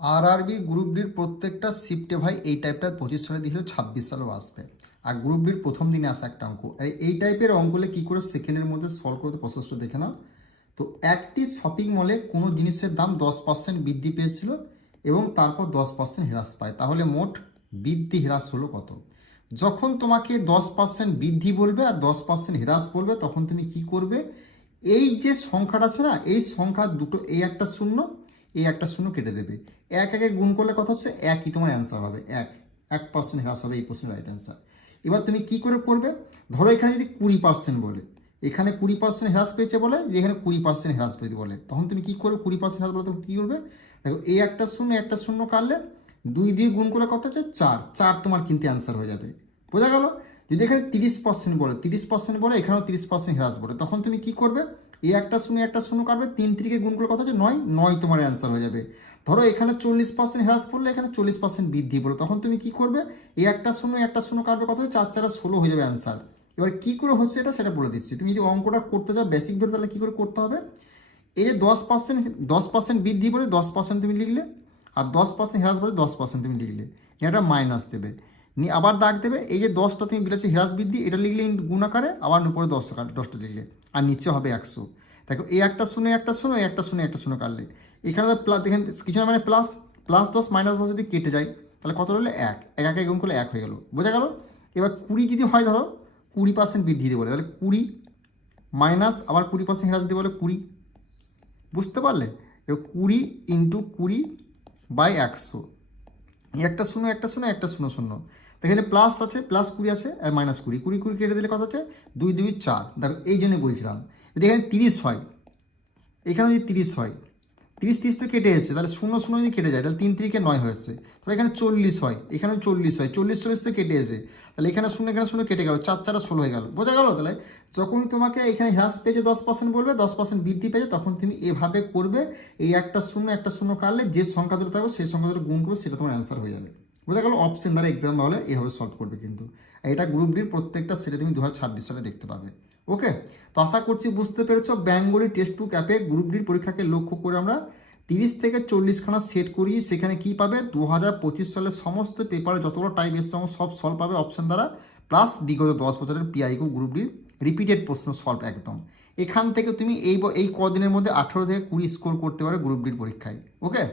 RRB group ডির প্রত্যেকটা শিফটে ভাই এই টাইপটা 25 সালে দিয়েছিল, 26 সালেও আসবে। আর গ্রুপ ডির প্রথম দিনে আসা একটা অঙ্ক, এই টাইপের অঙ্কলে কী করে সেকেন্ডের মধ্যে সলভ করতে প্রসেসটা দেখে নাও। তো একটি শপিং মলে কোনো জিনিসের দাম 10% বৃদ্ধি পেয়েছিল এবং তারপর 10% হ্রাস পায়, তাহলে মোট বৃদ্ধি হ্রাস হলো কত? যখন তোমাকে 10% বৃদ্ধি বলবে আর 10% হ্রাস বলবে তখন তুমি কি করবে? এই যে সংখ্যাটা আছে না, এই সংখ্যা দুটো, এই একটা শূন্য, এই একটা শূন্য কেটে দেবে। এক একে গুণ করলে কথা হচ্ছে একই তোমার অ্যান্সার হবে, 1% হ্রাস হবে, এই প্রশ্নের রাইট অ্যান্সার। এবার তুমি কি করে করবে? ধরো এখানে যদি 20% বলে, এখানে 20% হ্রাস পেয়েছে বলে, এখানে 20% হ্রাস পেয়েছে বলে, তখন তুমি কি করবে? 20% হ্রাস বলে তখন কী করবে? দেখো এই একটা শূন্য একটা শূন্য কাটলে 2 দিয়ে গুণ করলে কত হচ্ছে 4 তোমার কিন্তু অ্যান্সার হয়ে যাবে। বোঝা গেল? যদি এখানে 30% বলে, 30% বলে, এখানেও 30% হ্রাস বলে, তখন তুমি কি করবে? এই একটা শূন্য কাটবে, 3 থেকে গুণ করলে কত হচ্ছে 9 তোমার অ্যান্সার হয়ে যাবে। ধরো এখানে 40% হ্রাস পড়লে, এখানে 40% বৃদ্ধি পড়লো, তখন তুমি কি করবে? এই একটা শূন্য কাটবে, কত হচ্ছে 4 4 16 হয়ে যাবে অ্যান্সার। এবার কি করে হচ্ছে এটা সেটা বলে দিচ্ছি। তুমি যদি অঙ্কটা করতে যাও বেসিক ধরে, তাহলে কি করে করতে হবে? এই যে 10% বৃদ্ধি বলে 10% তুমি লিখলে, আর 10% হ্রাস বলে 10% তুমি লিখলে, এটা মাইনাস দেবে, নিয়ে আবার দাগ দেবে। এই যে 10টা তুমি বিলেছে হ্রাস বৃদ্ধি, এটা লিখলে গুণ আকারে, আবার উপরে 10টা লিখলে, আর নিচে হবে 100। দেখো এই একটা শূন্য একটা শূন্য, এই একটা শূন্য একটা শূন্য কাটলে, এখানে প্লাস, দেখেন কিছু না, মানে প্লাস প্লাস 10 মাইনাস 10 যদি কেটে যায়, তাহলে কত হলে 1, একে গুণ করলে 1 হয়ে গেল। বোঝা গেল? এবার 20 যদি হয়, ধরো 20% বৃদ্ধি দিয়ে বলে, তাহলে 20 মাইনাস আবার 20% হ্রাস দিয়ে বলে 20। বুঝতে পারলে? এবার 20 ইন্টু 20/100, একটা শূন্য একটা শূন্য একটা শূন্য শূন্য, এখানে প্লাস আছে, প্লাস 20 আছে, আর মাইনাস 20, 20 কেটে দিলে কত হচ্ছে 2 2 4। দেখো এই জন্য বলছিলাম, যদি এখানে 30 হয়, এখানে যদি 30 হয়, 30 তো কেটে যাচ্ছে, তাহলে শূন্য শূন্য যদি কেটে যায়, তাহলে 3 3 9 হচ্ছে। তাহলে এখানে 40 হয়, এখানে 40 হয়, 40 তো কেটে এসে, তাহলে এখানে শূন্য কেটে গেল, 4 4 16 হয়ে গেল। বোঝা গেল? তাহলে যখনই তোমাকে এখানে হ্রাস পেয়েছে 10% বলবে, 10% বৃদ্ধি পেয়েছে, তখন তুমি এভাবে করবে। এই একটা শূন্য কাটলে যে সংখ্যা ধরে থাকবে সেই সংখ্যা ধরে গুণ করবে, সেটা তোমার অ্যান্সার হয়ে যাবে। বোঝা গেল? অপশন দ্বারা এক্সাম হলে এভাবে সলভ করবে কিন্তু। এটা গ্রুপ ডির প্রত্যেকটা সেটা তুমি 2026 সালে দেখতে পাবে। ওকে, তো আশা করছি বুঝতে পেরেছো। বেঙ্গলি টেক্সট বুক অ্যাপে গ্রুপ ডির পরীক্ষাকে লক্ষ্য করে আমরা 30 থেকে 40খানা সেট করি। সেখানে কি পাবে? 2025 সালের সমস্ত পেপারে যতগুলো টাইপ এসছে সব সলভ পাবে অপশন দ্বারা, প্লাস বিগত 10 বছরের পিআইকিউ গ্রুপ ডির রিপিটেড প্রশ্ন সলভ একদম। এখান থেকে তুমি এই কদিনের মধ্যে 18 থেকে 20 স্কোর করতে পারবে গ্রুপ ডির পরীক্ষায়। ওকে।